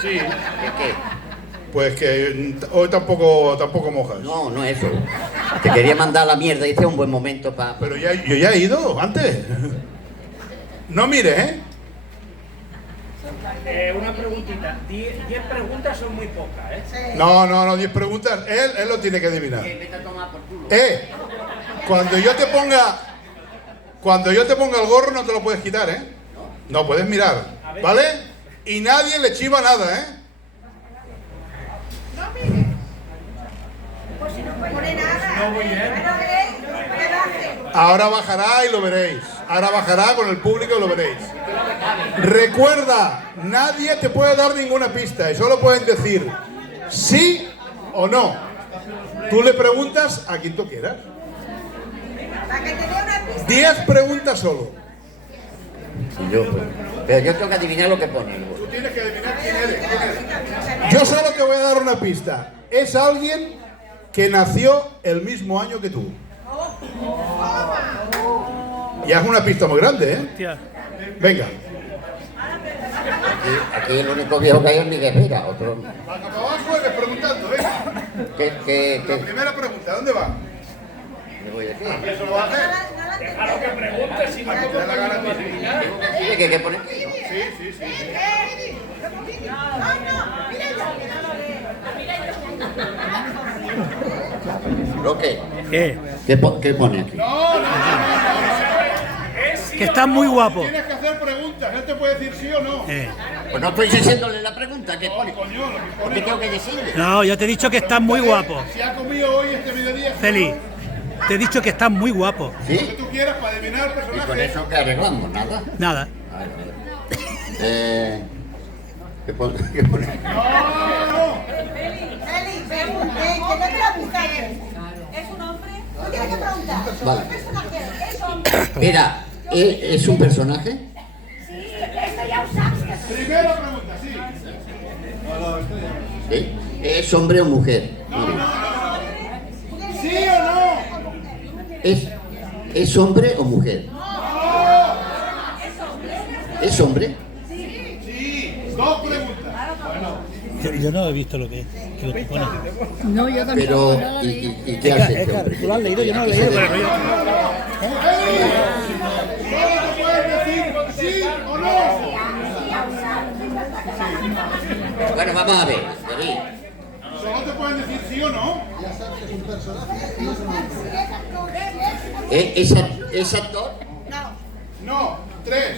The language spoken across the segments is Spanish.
Sí. ¿Qué? Pues que hoy tampoco mojas. No, no es eso. Te quería mandar la mierda y este es un buen momento para... Pero yo ya he ido antes. No mires, ¿eh? Una preguntita. 10 preguntas son muy pocas, ¿eh? No, 10 preguntas. Él lo tiene que adivinar. Vete a tomar por culo. Cuando yo te ponga el gorro no te lo puedes quitar, ¿eh? No puedes mirar, ¿vale? Y nadie le chiva nada, ¿eh? No mire. Pues si no pone nada. No voy bien. Que baje. Ahora bajará y lo veréis. Ahora bajará con el público y lo veréis. Recuerda, nadie te puede dar ninguna pista y solo pueden decir sí o no. Tú le preguntas a quien tú quieras. Para que te dé una pista. 10 preguntas solo. Pero yo tengo que adivinar lo que pone. Tú tienes que adivinar quién eres. Yo solo te voy a dar una pista. Es alguien que nació el mismo año que tú. Ya es una pista muy grande, ¿eh? Venga. Aquí el único viejo que hay es Miguel Vera, otro... Para abajo eres preguntando, venga. La primera pregunta, ¿dónde va? ¿Me voy de aquí? ¿Eso lo va a hacer? Déjalo que pregunte si no ¿A que te da la gana de adivinar? ¿Tiene que poner aquí? Sí. ¿Lo qué? ¿Qué? ¿Qué pone aquí? Que está muy guapo. Tienes que hacer preguntas, él te puede decir sí o no. Pues no estoy diciéndole la pregunta, ¿qué pone? Coño, lo que ¿Qué pone. tengo que decirle? No, yo te he dicho que estás muy guapo. Si ha comido hoy este mediodía, Feli, te he dicho que estás muy guapo. lo que ¿Sí? tú quieras para adivinar el ¿Y con personaje. eso qué arreglamos? ¿Nada? Nada. ¿Qué pone? ¿Qué pone? No. Feli, pregunte, que no te la buscaste. ¿Es un hombre? Tú tienes que preguntar. Vale. ¿Qué personaje es? ¿Es hombre? Mira, ¿es un personaje? Sí, esto ya usaste. Primera pregunta, sí. ¿Sí? ¿Es hombre o mujer? ¿Sí o no? ¿Es hombre o mujer? ¿Es hombre? Sí. Dos preguntas. Yo no he visto lo que pone. No, yo tampoco. Pero, ¿y qué hace este hombre? ¿Tú lo has leído? Yo no lo he leído. Pero yo... Solo te puedes decir sí o no. Bueno, vamos a ver. David. Solo te pueden decir sí o no. ¿Es actor? No. 3.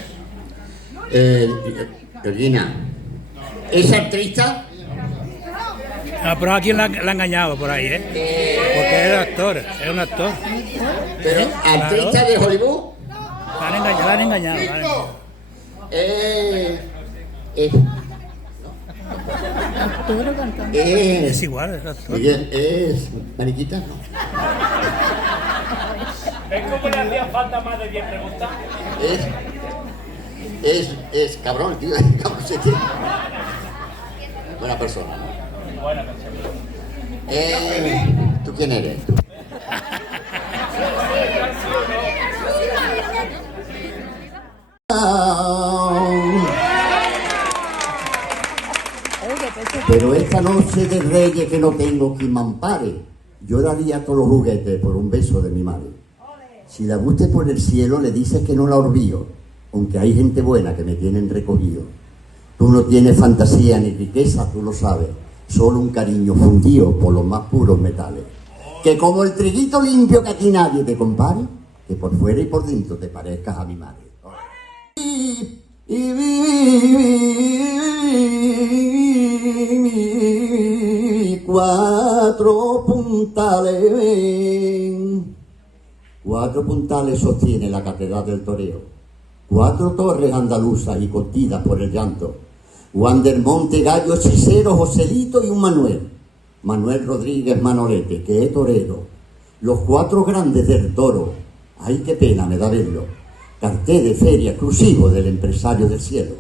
Georgina. ¿Es actriz? No, pero aquí la ha engañado por ahí, ¿eh? Porque es actor, es un actor. ¿Pero actriz de Hollywood? La han engañado. 5. Es... Arturo cantando. Es igual, es actor. Es mariquita, ¿no? ¿Ves cómo le hacía falta más de 10 preguntas? Es cabrón, tío. ¿Cómo se dice? Buena persona, ¿no? Buena persona. ¿Tú quién eres? ¿Tú? Pero esta noche de Reyes que no tengo quien me ampare, yo daría todos los juguetes por un beso de mi madre. Si la busque por el cielo le dices que no la olvido, aunque hay gente buena que me tienen recogido. Tú no tienes fantasía ni riqueza, tú lo sabes, solo un cariño fundido por los más puros metales. Que como el triguito limpio que a ti nadie te compare, que por fuera y por dentro te parezcas a mi madre. Cuatro puntales sostiene la catedral del toreo, 4 torres andaluzas y curtidas por el llanto, Wandermonte, Gallo, Hechicero, Joselito y un Manuel Rodríguez Manolete, que es torero, los 4 grandes del toro, ay qué pena me da verlo, cartel de feria exclusivo del empresario del cielo.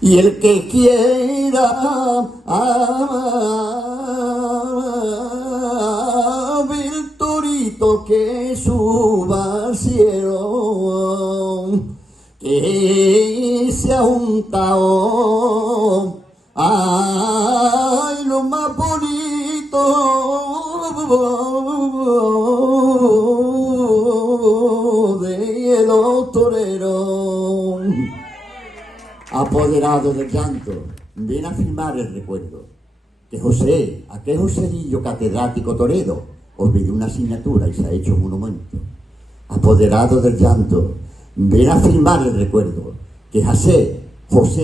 Y el que quiera ver el torito que suba al cielo, que se ha juntado, ay, lo más bonito de los toreros. Apoderado del llanto, ven a firmar el recuerdo que José, aquel Joselillo catedrático torero, olvidó una asignatura y se ha hecho un monumento. Apoderado del llanto, ven a firmar el recuerdo que José,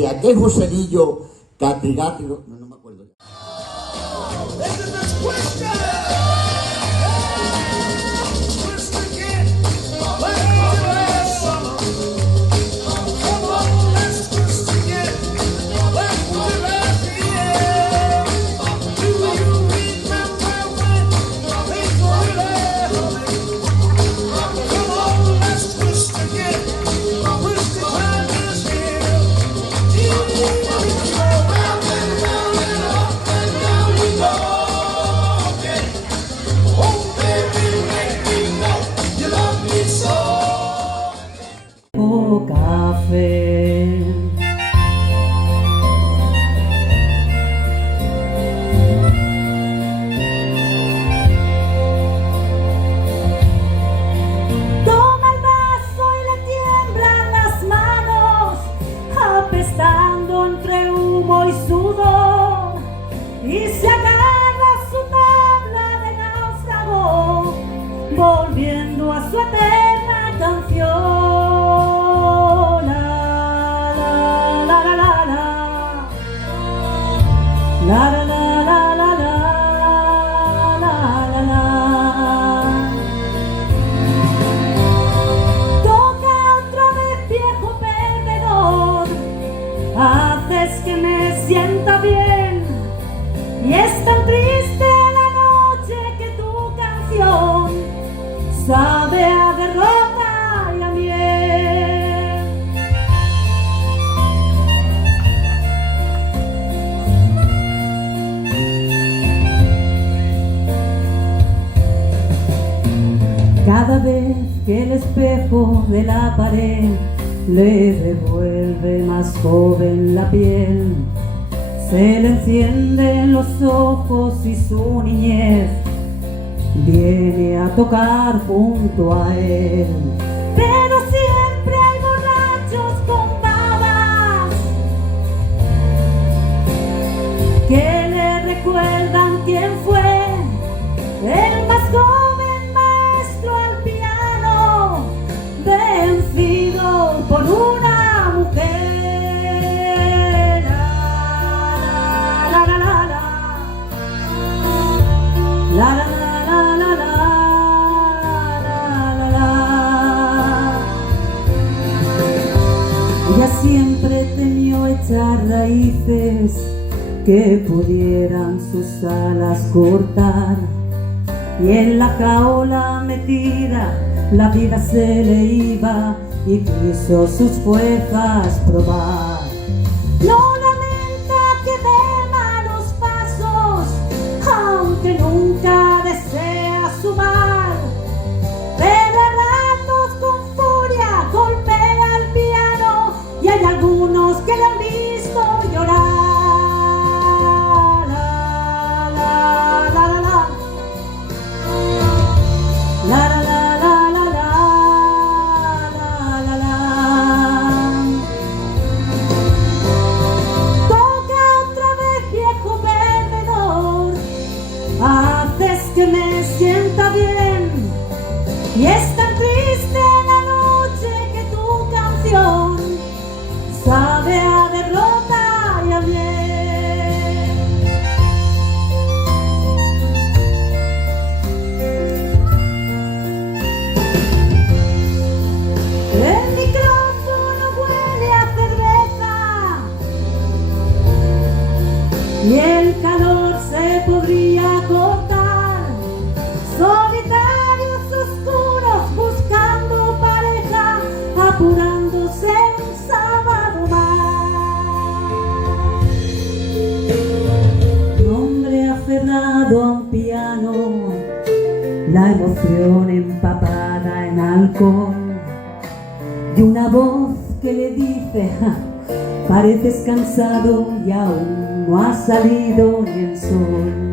aquel Joselillo catedrático, no me acuerdo ya. Café. Toma el vaso y le tiemblan las manos, apestando entre humo y sudor, y se agarra a su tabla de náufrago, volviendo a su eterna canción. La la la la la la la la la. Toca otra vez, viejo perdedor, haces que me sienta bien, y es tan triste la noche que tu canción sabe a derrota y a miel. Cada vez que el espejo de la pared le devuelve más joven la piel, se le encienden los ojos y su niñez viene a tocar junto a él. Pero siempre hay borrachos con babas que le recuerdan quién fue el más joven maestro al piano, vencido por una mujer. La la la la la la la. Ella siempre temió echar raíces que pudieran sus alas cortar, y en la jaula metida la vida se le iba y quiso sus fuerzas probar. No lamenta que dé malos pasos, aunque nunca desea sumar, pero a ratos con furia golpea el piano y hay algunos que le han visto llorar. Que me sienta bien, y es tan triste la noche que tu canción sabe a derrota y a miel. El micrófono huele a cerveza y el calor se podría cortar. Solitarios oscuros buscando pareja, apurándose un sábado más. Un hombre aferrado a un piano, la emoción empapada en alcohol, y una voz que le dice: "Ja, pareces cansado y aún no ha salido ni el sol".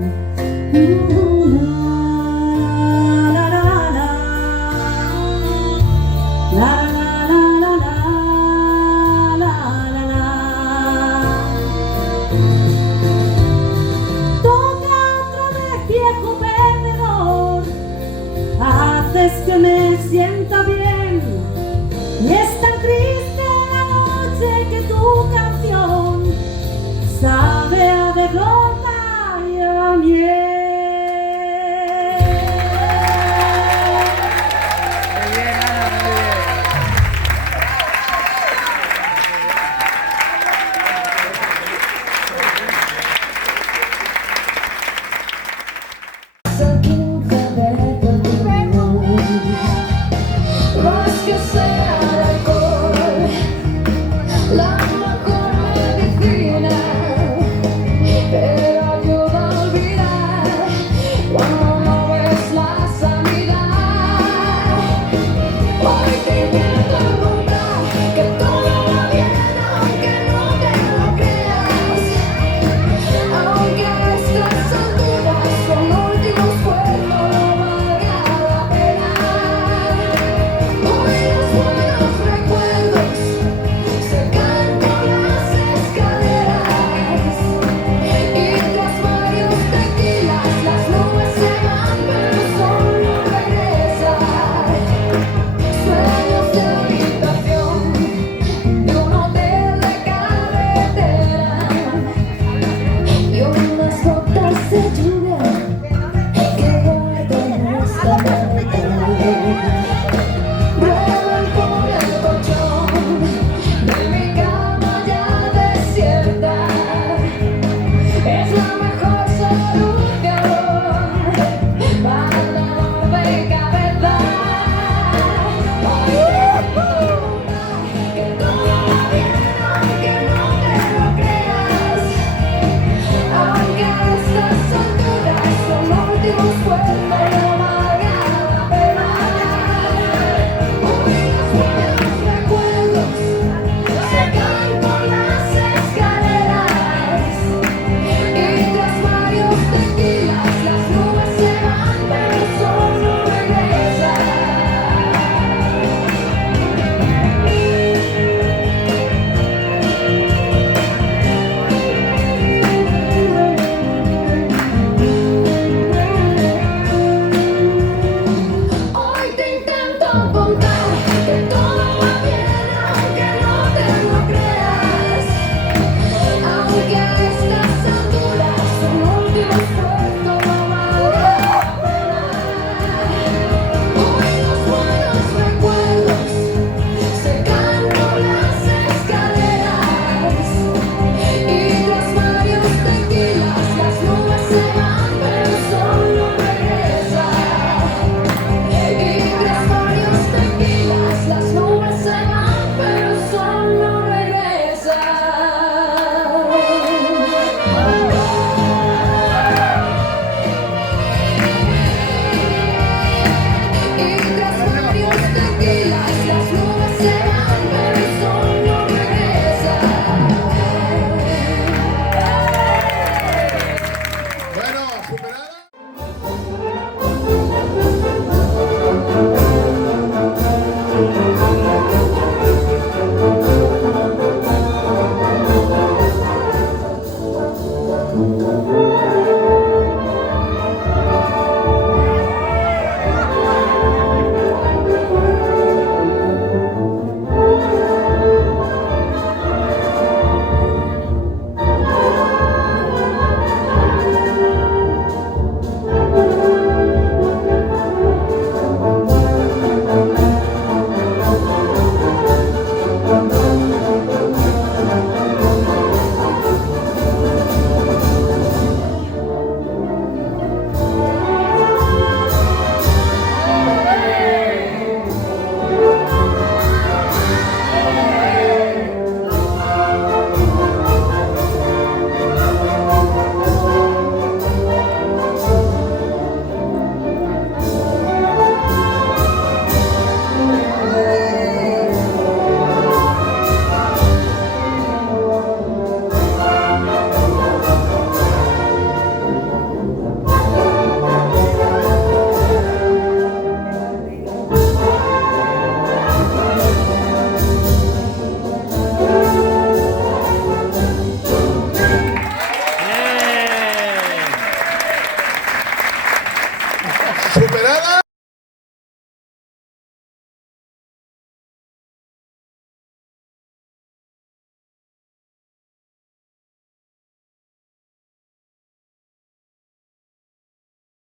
Toca otra vez, viejo perdedor, haces que me sienta bien, y es tan triste la noche que tu canción sabe a derrota y a miel. ¿Superada?